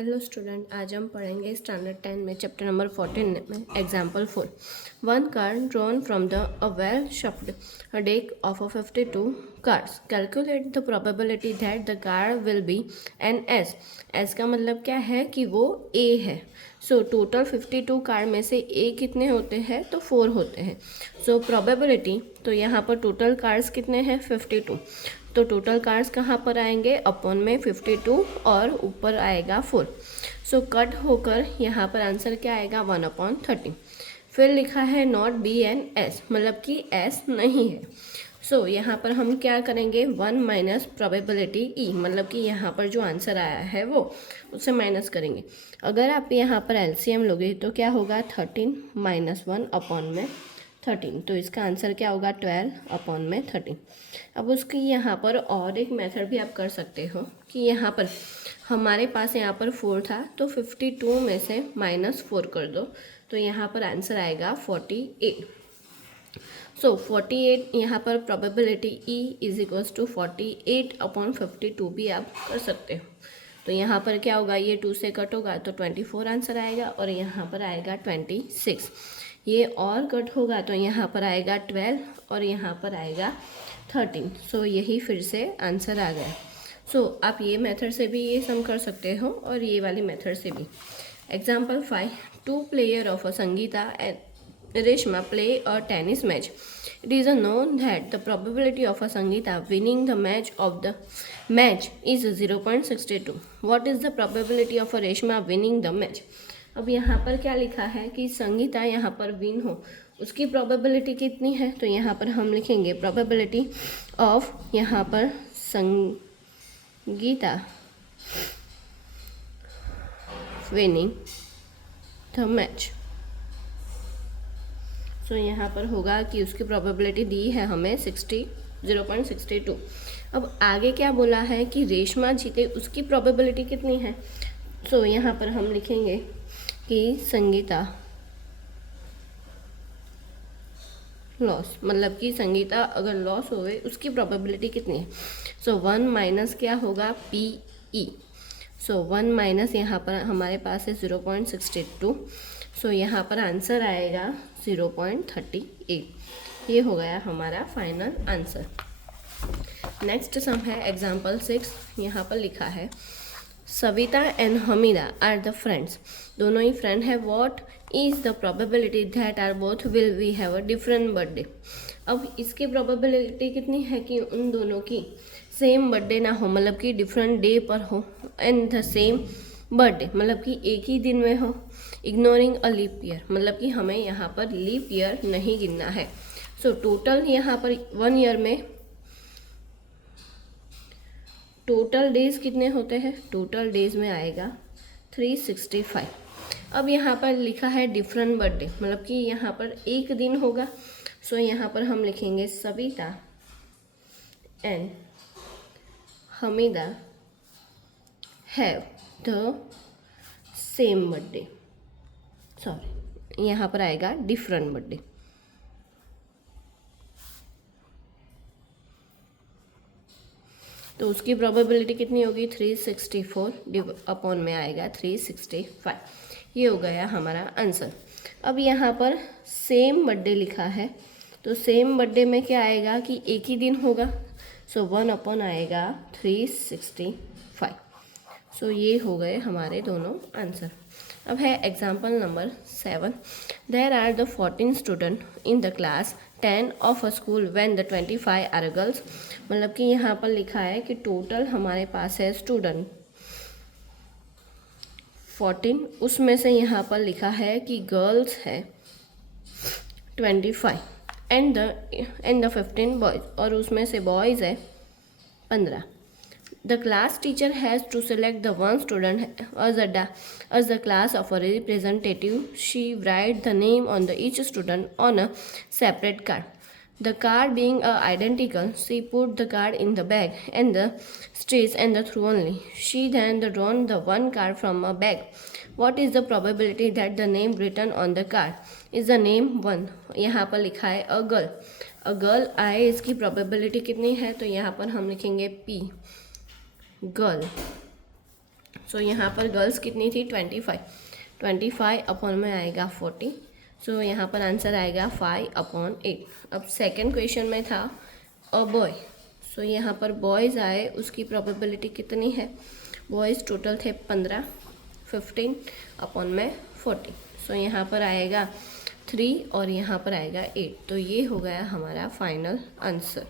Hello student, आज हम पढ़ेंगे स्टैंडर्ड 10 में चैप्टर नंबर 14 में example 4। One card drawn from the a well shuffled deck of 52 cards. Calculate the probability that the card will be an ace. Ace का मतलब क्या है कि वो ए है। सो टोटल 52 कार में से ए कितने होते हैं? तो 4 होते हैं। सो प्रोबेबिलिटी, तो यहाँ पर टोटल कार्स कितने हैं? 52। तो टोटल कार्स कहाँ पर आएंगे? अपॉन में 52 और ऊपर आएगा 4। सो कट होकर यहाँ पर आंसर क्या आएगा? 1/30। फिर लिखा है नॉट बी एन एस, मतलब कि एस नहीं है। सो यहाँ पर हम क्या करेंगे? 1 माइनस प्रोबेबिलिटी ई, मतलब कि यहाँ पर जो आंसर आया है वो उससे माइनस करेंगे। अगर आप यहाँ पर एलसीएम लोगे तो क्या होगा? 13 - 1 अपॉन में 13। तो इसका आंसर क्या होगा? 12 अपॉन में 13। अब उसकी यहाँ पर और एक मेथड भी आप कर सकते हो कि यहाँ पर हमारे पास यहाँ पर 4 था, तो 52 में से -4 कर दो, तो यहाँ पर आंसर आएगा 48। सो 48 यहाँ पर probability E is equals to 48/52 भी आप कर सकते हो। तो यहाँ पर क्या होगा? ये 2 से कट होगा तो 24 आंसर आएगा, और यहाँ पर आएगा 26। ये और कट होगा तो यहाँ पर आएगा 12 और यहाँ पर आएगा 13। सो यही फिर से आंसर आ गया। सो आप ये मेथड से भी ये सम कर सकते हो और ये वाली मेथड से भी। Example 5, 2 player of a Sangeeta and Reshma play a tennis match. It is known that the probability of a Sangeeta winning the match is 0.62. What is the probability of a Reshma winning the match? अब यहाँ पर क्या लिखा है कि संगीता यहाँ पर win हो, उसकी प्रोबेबिलिटी कितनी है? तो यहाँ पर हम लिखेंगे प्रोबेबिलिटी ऑफ, यहाँ पर संगीता विनिंग द मैच। तो यहाँ पर होगा कि उसकी प्रोबेबिलिटी दी है हमें 0.62। अब आगे क्या बोला है कि रेशमा जीते, उसकी प्रोबेबिलिटी कितनी है? तो यहाँ पर हम लिखेंगे कि संगीता लॉस, मतलब कि संगीता अगर लॉस होवे उसकी प्रोबेबिलिटी कितनी है? सो 1 माइनस क्या होगा? P E. सो 1 माइनस यहाँ पर हमारे पास है 0.62। सो यहाँ पर आंसर आएगा 0.38। ये हो गया हमारा फाइनल आंसर। नेक्स्ट सम है एग्जाम्पल 6। यहाँ पर लिखा है Savita and Hamida are the friends. दोनों ही फ्रेंड है। What is the probability that are both will we have a different birthday. अब इसकी प्रोबेबिलिटी कितनी है कि उन दोनों की सेम बर्थडे ना हो, मतलब कि डिफरेंट डे पर हो, एंड द सेम बर्थडे मतलब कि एक ही दिन में हो। इग्नोरिंग अ लीप ईयर, मतलब कि हमें यहाँ पर लीप ईयर नहीं गिनना है। सो टोटल यहाँ पर 1 ईयर में टोटल डेज कितने होते हैं? टोटल डेज में आएगा 365। अब यहाँ पर लिखा है डिफरेंट बर्थडे, मतलब कि यहाँ पर एक दिन होगा। सो यहाँ पर हम लिखेंगे Savita and Hamida have the same birthday. Sorry, यहाँ पर आएगा डिफरेंट बर्थडे। तो उसकी प्रोबेबिलिटी कितनी होगी? 364 अपॉन में आएगा 365। ये हो गया हमारा आंसर। अब यहाँ पर सेम बर्थडे लिखा है, तो सेम बर्थडे में क्या आएगा कि एक ही दिन होगा। सो 1 अपॉन आएगा 365। सो ये हो गए हमारे दोनों आंसर। अब है example number 7। There are the 14 student in the class 10 of a school when the 25 are girls. मतलब कि यहाँ पर लिखा है कि टोटल हमारे पास है स्टूडेंट 14, उसमें से यहाँ पर लिखा है कि गर्ल्स है 25 एंड द 15 बॉयज़, और उसमें से बॉयज़ है 15। The class teacher has to select the one student as the class of a representative. She writes the name on each student on a separate card. The card being identical, she put the card in the bag and the stays and the through only. She then drawn the one card from a bag. What is the probability that the name written on the card is the name 1? यहाँ पर लिखा है a girl. A girl आए, इसकी probability कितनी है? तो यहाँ पर हम लिखेंगे P गर्ल। सो यहाँ पर गर्ल्स कितनी थी 25 अपॉन में आएगा 40। सो यहाँ पर आंसर आएगा 5/8। अब सेकेंड क्वेश्चन में था अ बॉय। सो यहाँ पर बॉयज़ आए, उसकी प्रोबेबिलिटी कितनी है? बॉयज़ टोटल थे 15, 15 अपॉन में 40। सो यहाँ पर आएगा 3 और यहाँ पर आएगा 8। तो ये हो गया हमारा फाइनल आंसर।